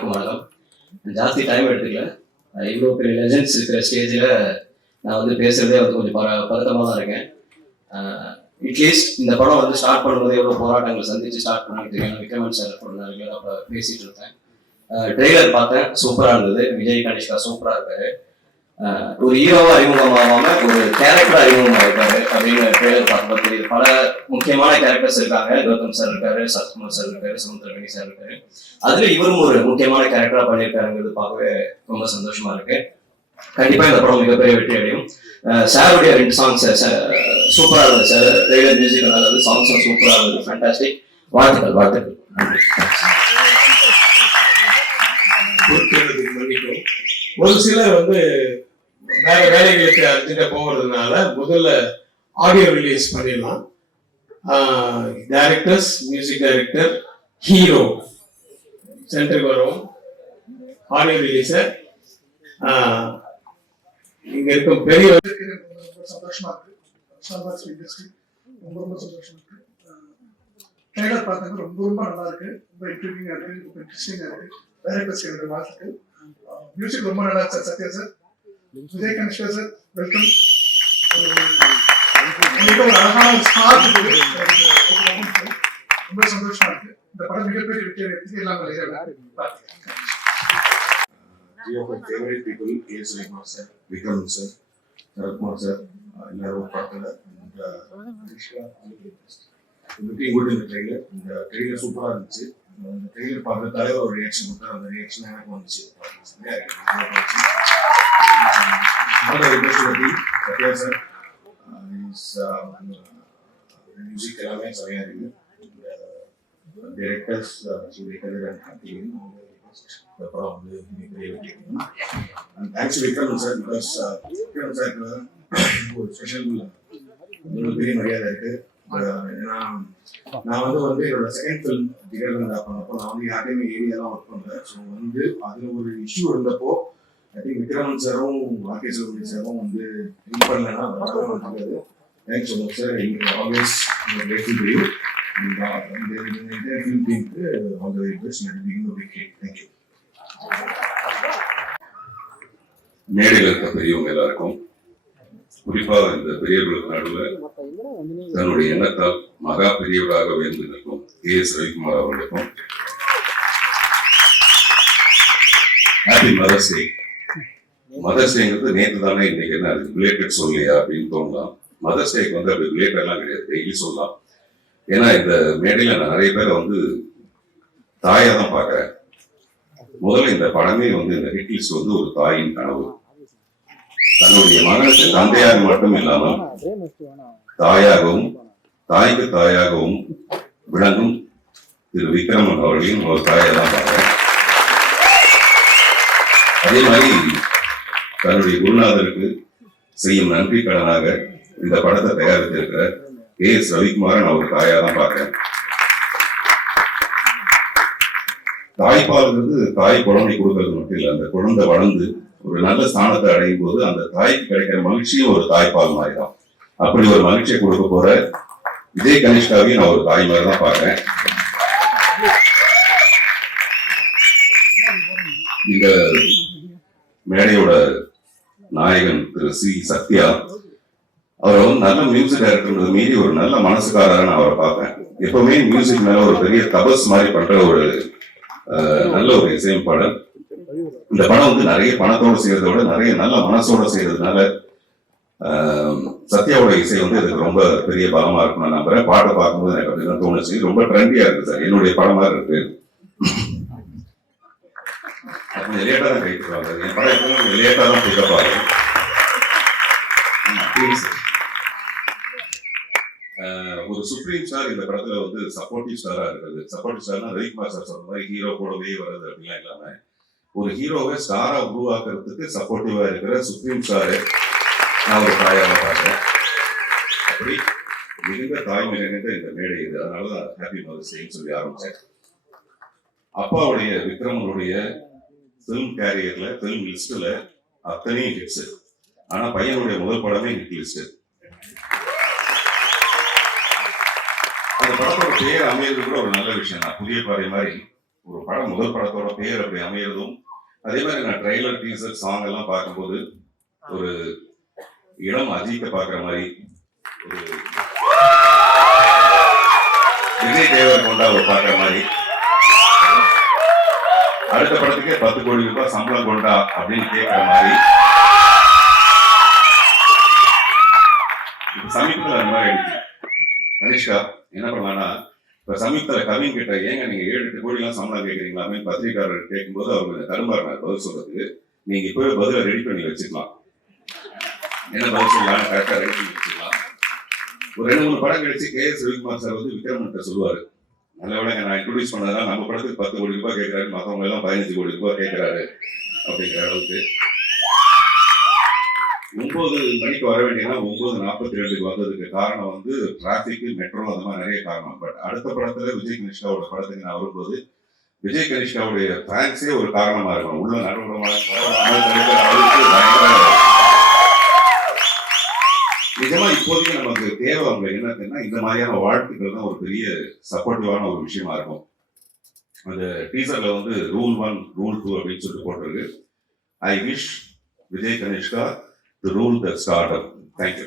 அனைவருக்கும் வணக்கம். ஜாஸ்தி டைம் எடுத்துக்கல. இவ்வளோ பெரிய லெஜெண்ட்ஸ் இருக்கிற ஸ்டேஜில் நான் வந்து பேசுகிறதே வந்து கொஞ்சம் பதட்டமாக தான் இருக்கேன். அட்லீஸ்ட் இந்த படம் வந்து ஸ்டார்ட் பண்ணும்போது எவ்வளோ போராட்டங்கள் சந்தித்து ஸ்டார்ட் பண்ணிட்டு இருக்கேன். விக்ரமன் சார் ஒரு அப்போ பேசிகிட்டு இருந்தேன். ட்ரெய்லர் பார்த்தேன், சூப்பராக இருந்தது. விஜய் கனிஷ்கா சூப்பராக இருக்காரு. ஒரு ஹீரோவா அறிமுகமாகாம ஒரு கேரக்டர் அறிமுகமாக இருக்காரு அப்படின்னு ட்ரெய்லர் பார்க்கும்போது தெரியுது. பல முக்கியமான கேரக்டர்ஸ் இருக்காங்க. கௌதம் சார் இருக்காரு, சத்குமார் சார் இருக்காரு, சமுத்திரகனி சார் இருக்காரு. அதுல இவரும் ஒரு முக்கியமான கேரக்டரா பண்ணியிருக்காருங்கிறது பார்க்கவே ரொம்ப சந்தோஷமா இருக்கு. கண்டிப்பா இந்த படம் மிகப்பெரிய வெற்றி அடையும். சாருடைய 2 சாங்ஸ் சூப்பரா இருந்தது சார். ட்ரெய்லர் மியூசிக் அதாவது சாங்ஸும் சூப்பரா இருந்தது. ஃபேண்டாஸ்டிக். வாழ்த்துக்கள். ஒரு சிலர் வந்து வேற வேலைகளுக்கு அர்ஜென்டா போகிறதுனால முதல்ல ஆடியோ ரிலீஸ் பண்ணிடலாம். டைரக்டர்ஸ், மியூசிக் டைரக்டர், ஹீரோ சென்டருக்கு வரும். ஆடியோ ரிலீஸ இங்க இருக்கும் பெரிய சந்தோஷமா இருக்கு. ரொம்ப சந்தோஷமா இருக்கு. ட்ரெய்லர் பார்த்தாங்க ரொம்ப நல்லா இருக்கு. ரொம்ப இன்ட்ரெஸ்டிங்கா இருக்கு. ரொம்ப இன்ட்ரெஸ்டிங்கா இருக்கு. டைரக்டர்ஸ் என்னோட வாழ்த்துக்கள். மியூசிக் ரொம்ப நல்லா sir. Sathya sir, Vijay Kanishka sir, welcome. ஒரு அழகான ஸ்டார்ட். ரொம்ப சந்தோஷமா இருக்கு. இந்த படம் மிகப்பெரிய வெற்றி அடையறதுக்கு எல்லாம் favorite people, K.S. Raghunath sir, Vikram sir, Sarathkumar sir, எல்லாரும் பார்க்கல. looking good in the trailer. இந்த ட்ரெய்லர் சூப்பரா இருந்துச்சு. இந்த ட்ரெய்லர் பார்த்த தலைவர் ஒரு ரியாக்ஷன் கொடுத்தாரு. அந்த ரியாக்ஷன் எனக்கு வந்துச்சு. சத்யா சார் மியூசிக் எல்லாமே சரியா இருக்கு. டைரக்டர்ஸ் சூரியகலர் அண்ட் கார்த்திகேயன் அப்புறம் வந்து thanks Vikram sir. Because Vikram சாருக்கு ஒரு ஸ்பெஷல் பெரிய மரியாதை இருக்கு. நான் வந்து என்னோட செகண்ட் ஃபிலிம் திகழ்ந்தா பண்ணப்போ நான் வந்து யார்ட்டையுமே ஏரியாலாம் ஒர்க் பண்ணேன். ஸோ வந்து அதில் ஒரு இஷ்யூ இருந்தப்போ ஐ திங்க் விக்ரமன் சாரும் ராகேஷ் சாரும் வந்து ஹெல்ப் பண்ணலன்னா நடக்காது. Thanks so much sir. Always grateful to you. இந்த ஃபிலிம் டீமுக்கு all the very best. Thank you. மேடையில் இருக்க பெரியவங்க எல்லாருக்கும், குறிப்பாக இந்த பெரியவர்களுக்கு நடுவில் தன்னுடைய எண்ணத்தால் மகா பெரியவராக உயர்ந்து நிற்கும் K.S. ரவிக்குமார் அவர்களுக்கும் ஹாப்பி மதர்ஸ் டே. மதர்ஸ் டேங்கிறது நேற்று தானே, இன்னைக்கு என்ன அது ரிலேட்டட் சொல்லியா அப்படின்னு தோணலாம். மதர்ஸ் டேக்கு வந்து அப்படி ரிலேட்டட் எல்லாம் கிடையாது, டெய்லி சொல்லலாம். ஏன்னா இந்த மேடையில் நான் நிறைய பேரை வந்து தாயாக தான் பார்க்குறேன். முதல்ல இந்த படமே வந்து இந்த ஹிட் லிஸ்ட் வந்து ஒரு தாயின் கனவு. தன்னுடைய மகனுக்கு தந்தையாக மட்டும் இல்லாமல் தாயாகவும் தாய்க்கு தாயாகவும் விளங்கும் திரு விக்ரமன் அவர்களையும் ஒரு தாயாக தான் பார்க்கிறேன். அதே மாதிரி தன்னுடைய குருநாதருக்கு செய்யும் நன்றி கடனாக இந்த படத்தை தயாரித்திருக்கிற K.S. ரவிக்குமாரை நான் ஒரு தாயாக தான் பார்க்கிறேன். தாய்ப்பாலுங்கிறது தாய் குழந்தை கொடுக்கறது மட்டும் இல்லை, அந்த குழந்தை வளர்ந்து ஒரு நல்ல ஸ்தானத்தை அடையும் போது அந்த தாய்க்கு கிடைக்கிற மகிழ்ச்சியும் ஒரு தாய்ப்பால் மாதிரி தான். அப்படி ஒரு மகிழ்ச்சியை கொடுக்க போற விஜய் கனிஷ்காவையும் நான் ஒரு தாய் மாதிரி தான் பார்க்கிறேன். இந்த மேடையோட நாயகன் திரு சி. சத்யா, அவரை வந்து நல்ல மியூசிக் டைரக்டர் மீறி ஒரு நல்ல மனசுக்காரராக நான் அவரை பார்ப்பேன். எப்பவுமே மியூசிக் மேல ஒரு பெரிய தபஸ் மாதிரி பண்ற ஒரு நல்ல ஒரு இசையமைப்பாளர். இந்த படம் வந்து நிறைய பணத்தோடு செய்யறத விட நிறைய நல்ல மனசோட செய்யறதுனால சத்யாவோட இசை வந்து இதுக்கு ரொம்ப பெரிய பலமா இருக்கும் நான் நம்புறேன். பாட்டை பார்க்கும்போது எனக்கு அப்படிதான் தோணுச்சு. ரொம்ப ட்ரெண்டியா இருக்கு சார், என்னுடைய படம் மாதிரி இருக்கு. கொஞ்சம் லேட்டா தான் கைட்டுருவாங்க. என் படம் எப்பவும் லேட்டா தான் பிக்கப் ஆகும். ஒரு சுப்ரீம் ஸ்டார் இந்த படத்துல வந்து சப்போர்ட்டிவ் ஸ்டாரா இருக்குது. சப்போர்ட்டிவ் ஸ்டார்னா ரவிக்குமார் சார் சொன்ன மாதிரி ஹீரோ கூடவே வருது அப்படின்லாம் இல்லாம ஒரு ஹீரோவை ஸ்டாரா உருவாக்குறதுக்கு சப்போர்ட்டிவா இருக்கிற சுப்ரீம் ஸ்டாரு நான் ஒரு தாயாக பார்க்கிறேன். அப்படி மிகுந்த தாய்மை நிறைந்த இந்த மேடை இது. அதனாலதான் ஹாப்பி மதர்ஸ் டேன்னு சொல்லி ஆரம்பிச்சேன். அப்பாவுடைய விக்ரமனுடைய பிலிம் கேரியர்ல பிலிம் லிஸ்ட்ல அத்தனையும் ஹிட்ஸ். ஆனா பையனுடைய முதல் படமே ஹிட் லிஸ்ட். அந்த படத்தோட பேர் அமையறது கூட ஒரு நல்ல விஷயம் தான். புதிய பாதை மாதிரி ஒரு படம் முதல் படத்தோட பேர் அப்படி அமையறதும், அதே மாதிரி நான் ட்ரெய்லர் டீசர் சாங் எல்லாம் பார்க்கும்போது ஒரு இளம் அஜித்தை பார்க்குற மாதிரி, ஒரு விஜய் தேவர் கொண்டாவை பார்க்குற மாதிரி, அடுத்த படத்துக்கே 10 கோடி ரூபாய் சம்பளம் கொண்டா அப்படின்னு கேட்கிற மாதிரி, இப்ப சமீபத்தில் அந்த மாதிரி ஆயிடுச்சு. கனிஷ்கா என்ன பண்ணலாம்னா, இப்ப சமீபத்தில் கவின் கிட்ட ஏங்க நீங்க 7-8 கோடி எல்லாம் சம்பளம் கேட்கறீங்களா அப்படின்னு பத்திரிகையாளர் கேட்கும்போது அவங்க தடுமாறினார் பதில் சொல்றதுக்கு. நீங்க இப்பவே பதில ரெடி பண்ணி வச்சுக்கலாம், என்ன பதில் சொல்லலாம் கரெக்டா ரெடி பண்ணி வச்சுக்கலாம். ஒரு 2-3 படம் கழிச்சு KS ரவிக்குமார் சார் வந்து விக்ரமன்ட்ட சொல்லுவாரு, நல்ல விடங்க நான் இன்ட்ரோடியூஸ் பண்ணதுனால நம்ம படத்துக்கு 10 கோடி ரூபாய் கேட்கிறாரு, மற்றவங்க எல்லாம் 15 கோடி ரூபாய் கேட்கிறாரு அப்படிங்கிற அளவுக்கு. 9 மணிக்கு வர வேண்டியதுனா 9:42 வந்ததுக்கு காரணம் வந்து டிராபிக், மெட்ரோ, அந்த மாதிரி நிறைய காரணம். பட் அடுத்த படத்துல விஜய் கனிஷ்காவோட படத்துக்கு நான் வரும்போது விஜய் கனிஷ்காவுடைய ஃபேன்ஸே ஒரு காரணமா இருக்கும். உள்ள நடுவரமாக நிஜமா இப்போதைக்கு நமக்கு தேவை அவங்களுக்கு என்னன்னா, இந்த மாதிரியான வாழ்த்துக்கள் தான் ஒரு பெரிய சப்போர்ட்டிவான ஒரு விஷயமா இருக்கும். அந்த டீசர்ல வந்து ரூல் 1, ரூல் 2 அப்படின்னு சொல்லிட்டு போட்டிருக்கு. I wish Vijay Kanishka to rule the stardom. Thank you.